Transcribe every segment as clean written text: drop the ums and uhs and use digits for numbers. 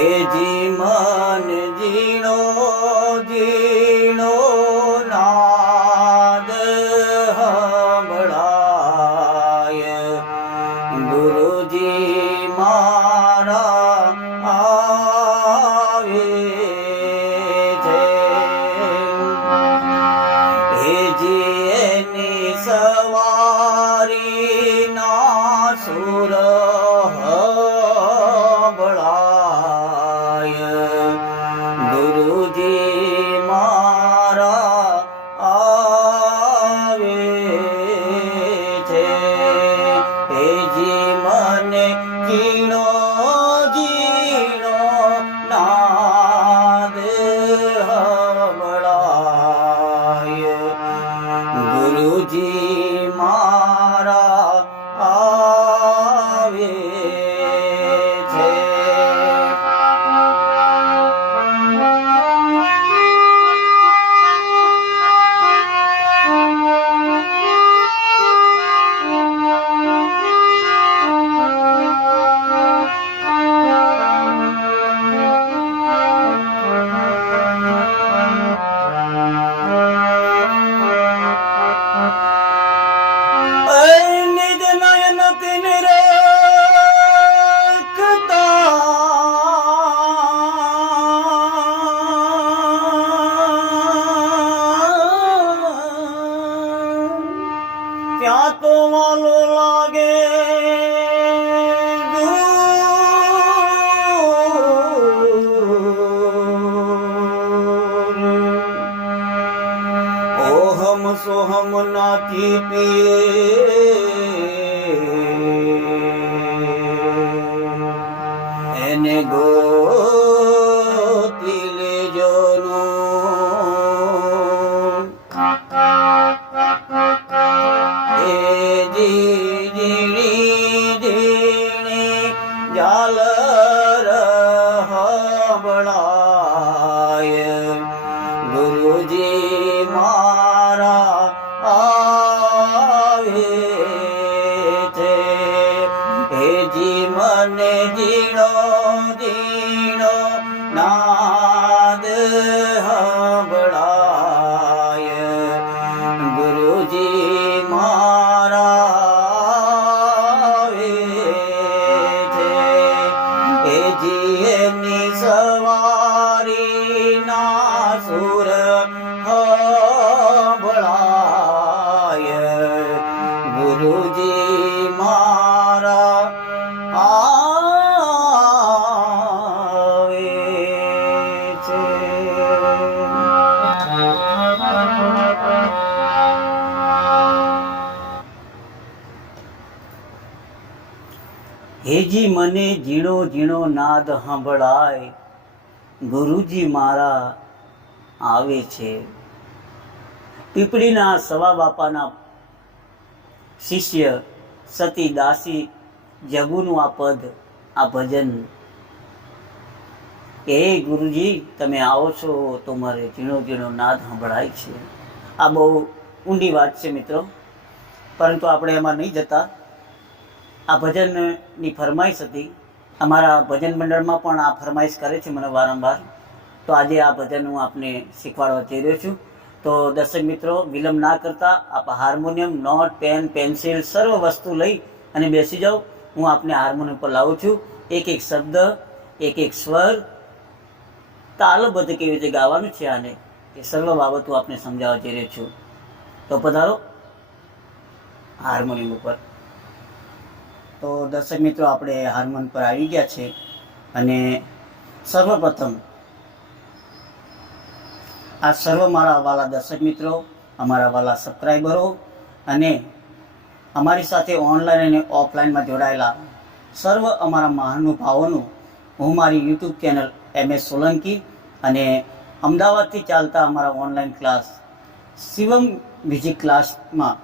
હે જી મન જીણો જીણો નાદ હંભળાય ગુરુજી મારા આવે છે હે જી એની સવારી ના સુર ગુરુજી મારા આવે છે હે જી મને જીણો જીણો નાદ હંભળાય ગુરુજી મારા આવે છે ત્યાં તો વાલો લાગે ઓહમ સોહમ નાથી પીએ એને ગોતી લેજો ઝાલર હંભળાય ગુરુજી મારા આવે છે હે જી મને જીણો જીણો નાદ હંભળાય ગુરુજી મારા એની સવારી ના સુર હંભળાય ગુરુજી મારા આવે છે હેજી મને ઝીણો ઝીણો નાદ સાંભળાય ગુરુજી મારા આવે છે પીપળીના સવા બાપાના શિષ્ય સતી દાસી જગુનું આ પદ આ ભજન એ ગુરુજી તમે આવો છો તો મારે ઝીણો ઝીણો નાદ સાંભળાય છે આ બહુ ઊંડી વાત છે મિત્રો પરંતુ આપણે એમાં નહીં જતા આ ભજનની ફરમાઈશ હતી અમારા ભજન મંડળમાં પણ આ ફરમાઈશ કરે છે મને વારંવાર તો આજે આ ભજન હું આપને શીખવાડવા જઈ રહ્યો છું તો દર્શક મિત્રો વિલંબ ના કરતા આપ હાર્મોનિયમ નોટ પેન પેન્સિલ સર્વ વસ્તુ લઈ અને બેસી જાઓ હું આપને હાર્મોનિયમ પર લાવું છું એક એક શબ્દ એક એક સ્વર તાલબદ્ધ કેવી રીતે ગાવાનું છે આને એ સર્વ બાબતો આપને સમજાવવા જઈ રહ્યો છું તો પધારો હાર્મોનિયમ ઉપર તો દર્શક મિત્રો આપણે હાર્મોન પર આવી ગયા છે અને સર્વપ્રથમ આ સર્વ મારા વાલા દર્શક મિત્રો અમારા વાલા સબસ્ક્રાઈબરો અને અમારી સાથે ઓનલાઈન અને ઓફલાઈનમાં જોડાયેલા સર્વ અમારા મહાનુભાવોનું હું મારી યુટ્યુબ ચેનલ MS સોલંકી અને અમદાવાદથી ચાલતા અમારા ઓનલાઈન ક્લાસ શિવમ મ્યુઝિક ક્લાસમાં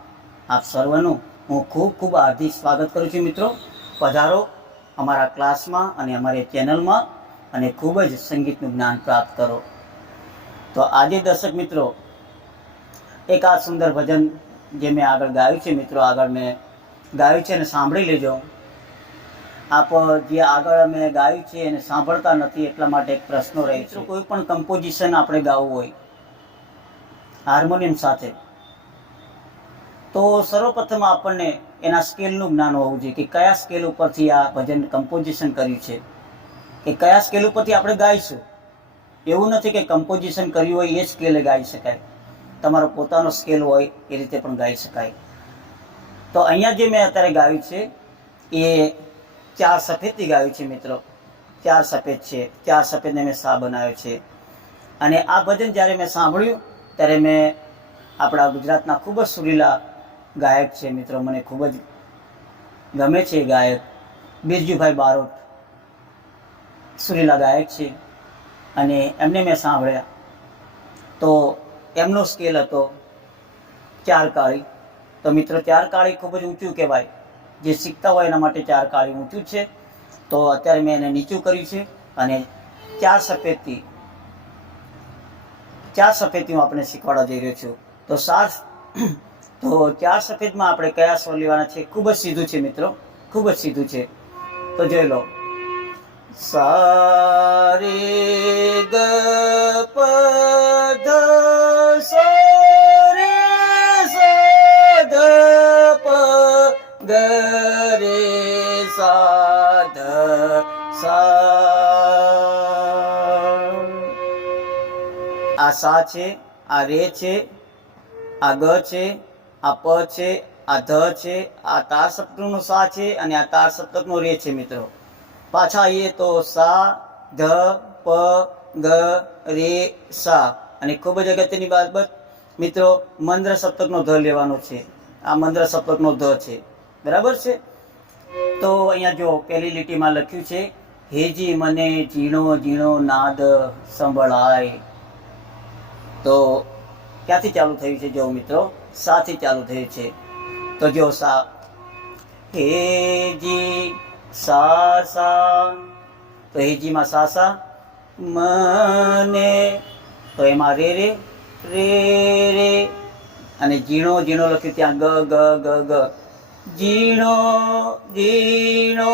આપ સર્વનું હું ખૂબ ખૂબ હાર્દિક સ્વાગત કરું છું મિત્રો પધારો અમારા ક્લાસમાં અને અમારી ચેનલમાં અને ખૂબ જ સંગીતનું જ્ઞાન પ્રાપ્ત કરો તો આજે દર્શક મિત્રો એક આ સુંદર ભજન જે મેં આગળ ગાયું છે મિત્રો આગળ મેં ગાયું છે અને સાંભળી લેજો આપ જે આગળ અમે ગાયું છે એને સાંભળતા નથી, એટલા માટે એક પ્રશ્ન રહે છે. કોઈ પણ કમ્પોઝિશન આપણે ગાવું હોય હાર્મોનિયમ સાથે, તો સર્વપ્રથમ આપણને એના સ્કેલનું જ્ઞાન હોવું જોઈએ કે કયા સ્કેલ ઉપરથી આ ભજન કમ્પોઝિશન કર્યું છે, કે કયા સ્કેલ ઉપરથી આપણે ગાઈશું. એવું નથી કે કમ્પોઝિશન કર્યું હોય એ સ્કેલે ગાઈ શકાય, તમારો પોતાનો સ્કેલ હોય એ રીતે પણ ગાઈ શકાય. તો અહીંયા જે મેં અત્યારે ગાયું છે એ 4 સફેદથી ગાયું છે મિત્રો. 4 સફેદ છે, 4 સફેદને મેં સા બનાવ્યો છે. અને આ ભજન જ્યારે મેં સાંભળ્યું ત્યારે મેં આપણા ગુજરાતના ખૂબ જ સુરીલા ગાયક છે મિત્રો, મને ખૂબ જ ગમે છે ગાયક બિરજુભાઈ બારોટ, સુરીલા ગાયક છે. અને એમને મેં સાંભળ્યા તો એમનો સ્કેલ હતો 4 કાળી. તો મિત્રો 4 કાળી ખૂબ જ ઊંચું કહેવાય, જે શીખતા હોય એના માટે 4 કાળી ઊંચું છે. તો અત્યારે મેં એને નીચું કર્યું છે અને 4 સફેદથી હું આપણે શીખવાડવા જઈ રહ્યો છું. તો 4 સફેદમાં આપણે કયા સ્વર લેવાના છે, ખૂબ જ સીધું છે મિત્રો, ખૂબ જ સીધું છે. તો જોઈ લો, સા રે ગ પ ધ સા રે સા ધ પ ગ રે સા ધ સા. આ સા છે, આ રે છે, આ ગ છે, આ પ છે, આ ધ છે, આ તાર સપ્તકનો સા છે અને આ તાર સપ્તકનો રે છે મિત્રો. પાછા આવીએ તો સા ધ પ ગ રે સા. અને ખૂબ જ અગત્યની બાબત મિત્રો, મંદ્ર સપ્તકનો ધ લેવાનો છે. આ મંદ્ર સપ્તકનો ધ છે, બરાબર છે. તો અહીંયા જો પહેલી લીટીમાં લખ્યું છે, હેજી મને ઝીણો ઝીણો નાદ સંભળાય. તો ક્યાંથી ચાલુ થયું છે? જો મિત્રો સાથી ચાલુ થયું છે. તો જો સા, હેજી સા સા, તો હેજીમાં સા સા. મને, તો એમાં રે રે રે રે. અને ઝીણો ઝીણો લખ્યું ત્યાં ગ ગ ગ ગ. ઝીણો ઝીણો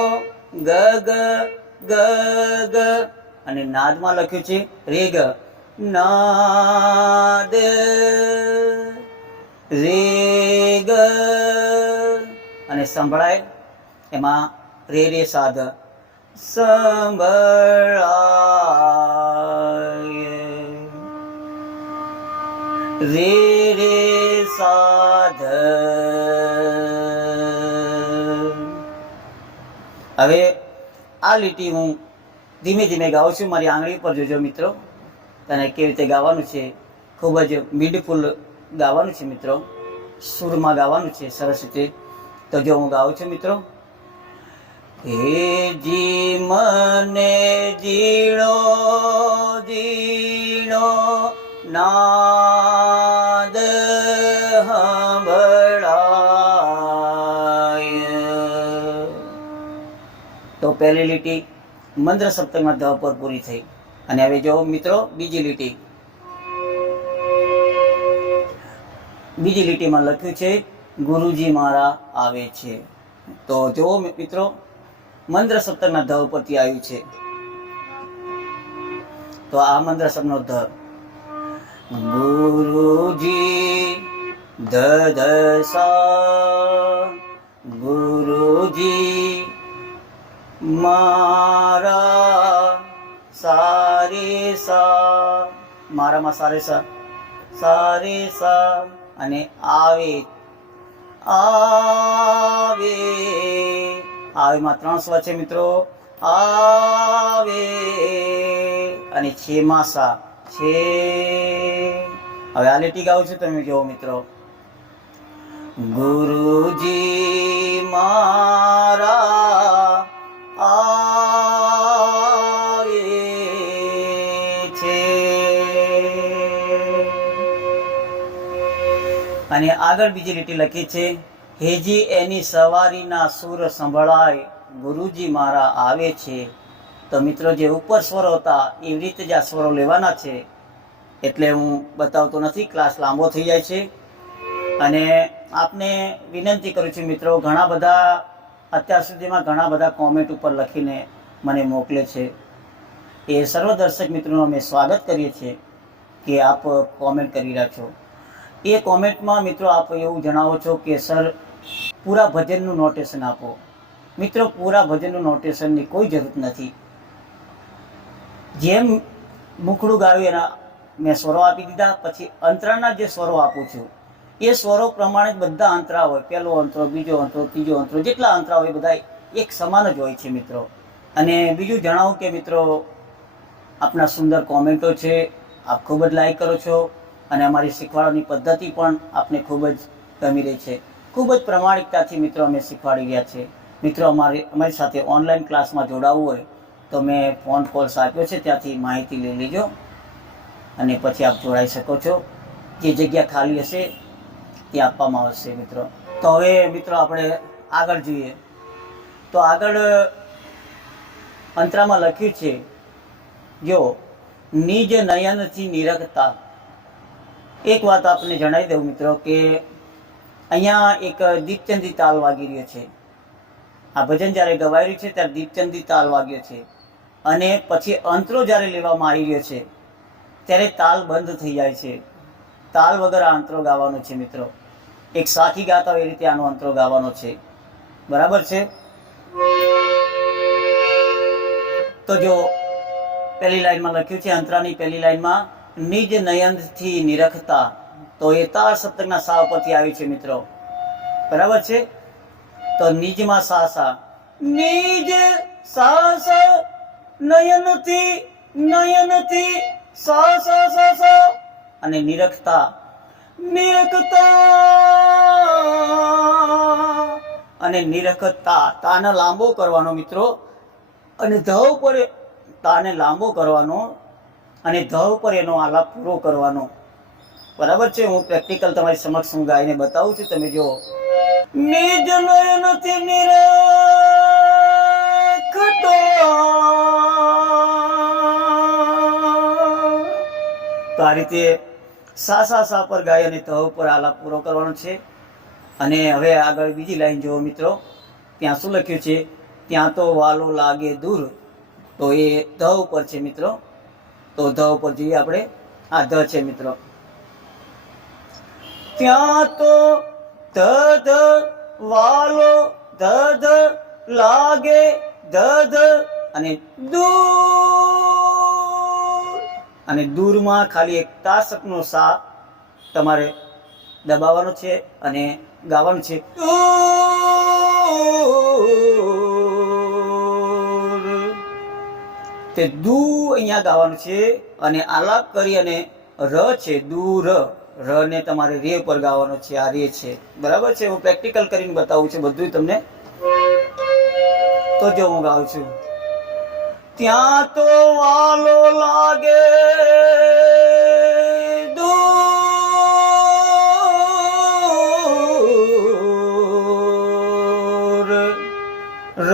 ગ ગ ગ ગ. અને નાદમાં લખ્યું છે રે ગ. નાદ રે ગ. અને સંભળાય એમાં રે રે સાધ. સંભળાય રે રે સાધ. હવે આ લીટી હું ધીમે ધીમે ગાઉં છું. મારી આંગળી પર જોજો મિત્રો, તને કેવી રીતે ગાવાનું છે. ખૂબ જ મીઠફુલ ગાવાનું છે મિત્રો, સુરમાં ગાવાનું છે સરસ રીતે. તો જો હું ગાઉં છું મિત્રો, હેજી મને ઝીણો ઝીણો નાદ સંભળાય. તો પહેલી લીટી મંદ્ર સપ્તકમાં ધ પર પૂરી થઈ. અને હવે જો મિત્રો બીજી લીટીમાં લખ્યું છે, ગુરુજી મારા આવે છે. તો જો મિત્રો મંદ્ર સપ્તકના ધ ઉપરથી આવ્યું છે. તો આ મંદ્ર સપ્તકનો ધ, ગુરુજી ધ ધ સા. ગુરુજી મારા સારે સા. મારામાં સારે સા, સારે સા. અને આવે આવે. આવેમાં 3 સ્વર છે મિત્રો, આવે. અને છેમાં સા, છે. હવે આ લીટી ગાઉં છું, તમે જુઓ મિત્રો, ગુરુજી મારા આવે છે. અને આગળ બીજી લીટી લખી છે, હેજી એની સવારીના સુર સંભળાય, ગુરુજી મારા આવે છે. તો મિત્રો જે ઉપર સ્વરો હતા એવી રીતે જ આ સ્વરો લેવાના છે, એટલે હું બતાવતો નથી, ક્લાસ લાંબો થઈ જાય છે. અને આપને વિનંતી કરું છું મિત્રો, ઘણા બધા અત્યાર સુધીમાં ઘણા બધા કોમેન્ટ ઉપર લખીને મને મોકલે છે. એ સર્વ દર્શક મિત્રોનું અમે સ્વાગત કરીએ છીએ કે આપ કોમેન્ટ કરી રહ્યા છો. એ કોમેન્ટમાં મિત્રો આપ એવું જણાવો છો કે સર પૂરા ભજનનું નોટેશન આપો. મિત્રો પૂરા ભજનનું નોટેશનની કોઈ જરૂર નથી. જેમ મુખડું ગાયું એના મેં સ્વરો આપી દીધા, પછી અંતરાના જે સ્વરો આપું છું એ સ્વરો પ્રમાણે જ બધા અંતરા હોય. પહેલો અંતરો, બીજો અંતરો, ત્રીજો અંતરો, જેટલા અંતરા હોય બધા એક સમાન જ હોય છે મિત્રો. અને બીજું જણાવું કે મિત્રો આપના સુંદર કોમેન્ટો છે, આપ ખૂબ જ લાઈક કરો છો અને અમારી શીખવાડવાની પદ્ધતિ પણ આપને ખૂબ જ ગમી રહી છે. ખૂબ જ પ્રમાણિકતાથી મિત્રો અમે શીખવાડી રહ્યા છીએ. મિત્રો અમારી સાથે ઓનલાઈન ક્લાસમાં જોડાવવું હોય તો મેં ફોન કોલ્સ આપ્યો છે, ત્યાંથી માહિતી લઈ લેજો અને પછી આપ જોડાઈ શકો છો. જે જગ્યા ખાલી હશે તે આપવામાં આવશે મિત્રો. તો હવે મિત્રો આપણે આગળ જોઈએ. તો આગળ અંતરામાં લખ્યું છે, જો નિજ નયનથી નિરખતા. એક વાત આપને જણાવી દઉં મિત્રો કે અહીંયા એક દીપચંદી તાલ વાગી રહ્યો છે. આ ભજન જ્યારે ગવાઈ રહ્યું છે ત્યારે દીપચંદી તાલ વાગ્યો છે અને પછી અંતરો જ્યારે લેવામાં આવી રહ્યો છે ત્યારે તાલ બંધ થઈ જાય છે. તાલ વગર આ અંતરો ગાવાનો છે મિત્રો. એક સાખી ગાતા હોય એ રીતે આનો અંતરો ગાવાનો છે. બરાબર છે? તો જો પહેલી લાઈનમાં લખ્યું છે, અંતરાની પહેલી લાઈનમાં નિજ નયનથી નિરખતા, તો એ તા સપ્તકના સા ઉપરથી આવી છે મિત્રો. બરાબર છે? તો નિજમાં સા સા, નિજ સા સા, નયનથી સા સા સા સા, અને નિરખતા અને નિરખતા. તાને લાંબો કરવાનો મિત્રો અને ધ ઉપર તાને લાંબો કરવાનો અને ધ ઉપર એનો આલાપ પૂરો કરવાનો. બરાબર છે? હું પ્રેક્ટિકલ તમારી સમક્ષ હું ગાઈને બતાવું છું, તમે જો. નિજ નયનથી નિરખતા, તો આ રીતે સા સા સા પર ગાય અને ધ ઉપર આલાપ પૂરો કરવાનો છે. અને હવે આગળ બીજી લાઈન જુઓ મિત્રો. ત્યાં શું લખ્યું છે? ત્યાં તો વાલો લાગે દૂર, તો એ ધ ઉપર છે મિત્રો. તો ધ ઉપર જોઈએ આપણે. આ ધ છે મિત્રો. ત્યાં તો ધ વાલો ધ લાગે ધ અને દૂર, અને દૂરમાં ખાલી એક તાસકનો સા તમારે દબાવવાનો છે અને ગાવાનું છે. તે દૂ અહીંયા ગાવાનું છે અને આલાપ કરી અને ર છે, દૂર. ર ને તમારે રે ઉપર ગાવાનો છે. આ રે છે. બરાબર છે? હું પ્રેક્ટિકલ કરીને બતાવું છું બધું તમને. તો જો હું ગાઉં છું, ત્યાં તો વાલો લાગે દૂર, ર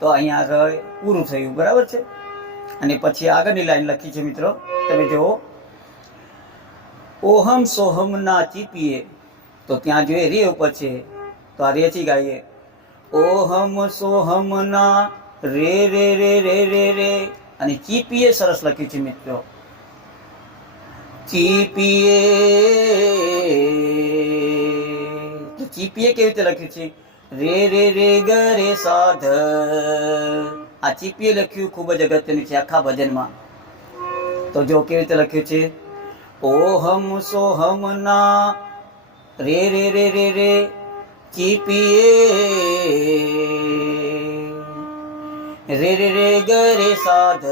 તો અહીંયા ર પૂરું થયું. બરાબર છે? અને પછી આગળની લાઈન લખી છે મિત્રો, તમે જુઓ. ઓહમ સોહમ ના ચીપીએ, તો ત્યાં જોઈએ રે ઉપર છે, તો આ રે થી ગાઈએ. ઓહમ સોહમ ના રે રે રે રે રે રે, અને ચીપીએ સરસ લખ્યું છે મિત્રો. ચીપીએ, તો ચીપીએ કેવી રીતે લખ્યું છે? રે રે રે ગ રે સા ધ. આ ચીપીએ લખ્યું ખૂબ જ અગત્યનું છે આખા ભજનમાં. તો જો કેવી રીતે લખ્યું છે? ઓહમ સોહમ ના રે રે રે રે રે, ચીપીએ રે રે રે ગ રે સા ધ,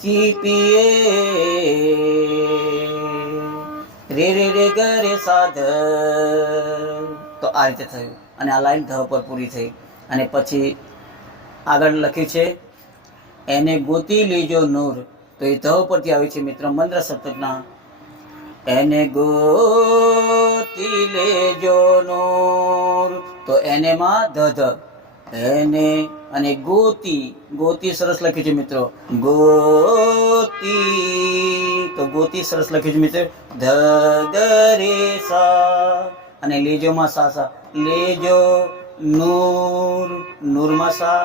ચીપીએ રે રે રે ગ રે સા ધ. તો આ રીતે થયું અને આ લાઈન ધ પર પૂરી થઈ. અને પછી આગળ લખ્યું છે, એને ગોતી લેજો નૂર, તો એ ધ પરથી આવે છે મિત્રો મંદ્ર સપ્તકના. એને ગોતી લેજો નૂર, તો એને માં ધ. એને અને ગોતી, ગોતી સરસ લખ્યું છે મિત્રો. ગોતી, તો ગોતી સરસ લખ્યું છે મિત્રો. ધ ગ રે સા, અને લેજોમાં સા લેજો નૂર નૂરમાં સા.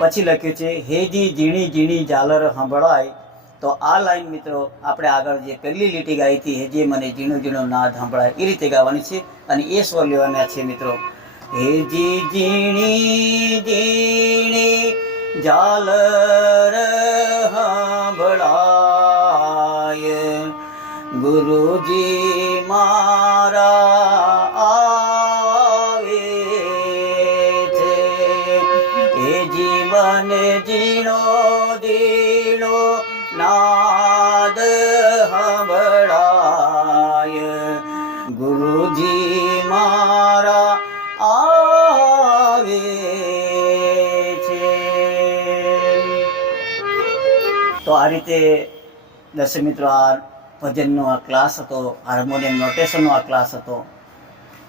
પછી લખ્યું છે હેજી ઝીણી ઝીણી ઝાલર સાંભળાય. તો આ લાઈન મિત્રો આપણે આગળ જે પહેલી લીટી ગાઈ હતી હેજી મને ઝીણો ઝીણો નાદ સાંભળાય એ રીતે ગાવાની છે અને એ સ્વર લેવાના છે મિત્રો. હેજી ઝીણી ઝીણી ઝાલર સાંભળાય ગુરુજી મારા આવે છે. હે જીવન ઝીણો ઝીણો નાદ સાંભળાય ગુરુજી મારા આવે છે. તો આ રીતે દર્શક મિત્રો આ ભજનનો આ ક્લાસ હતો, હાર્મોનિયમ નોટેશનનો આ ક્લાસ હતો.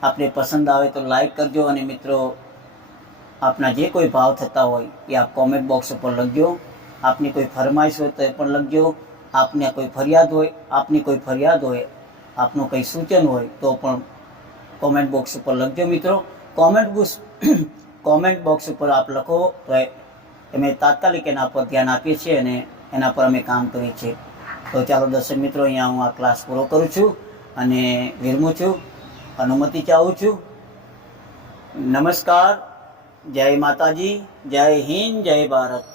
આપને પસંદ આવે તો લાઈક કરજો અને મિત્રો આપના જે કોઈ ભાવ થતા હોય એ આપ કોમેન્ટ બોક્સ ઉપર લખજો. આપની કોઈ ફરમાઈશ હોય તો એ પણ લખજો. આપને કોઈ ફરિયાદ હોય, આપની કોઈ ફરિયાદ હોય, આપનું કંઈ સૂચન હોય તો પણ કોમેન્ટ બોક્સ ઉપર લખજો મિત્રો. કોમેન્ટ બોક્સ ઉપર આપ લખો તો અમે તાત્કાલિક એના પર ધ્યાન આપીએ છીએ અને એના પર અમે કામ કરીએ છીએ. તો ચાલો દર્શક મિત્રો, અહીંયા હું આ ક્લાસ પૂરો કરું છું અને વિરમું છું, અનુમતિ ચાહું છું. નમસ્કાર, જય માતાજી, જય હિન્દ, જય ભારત.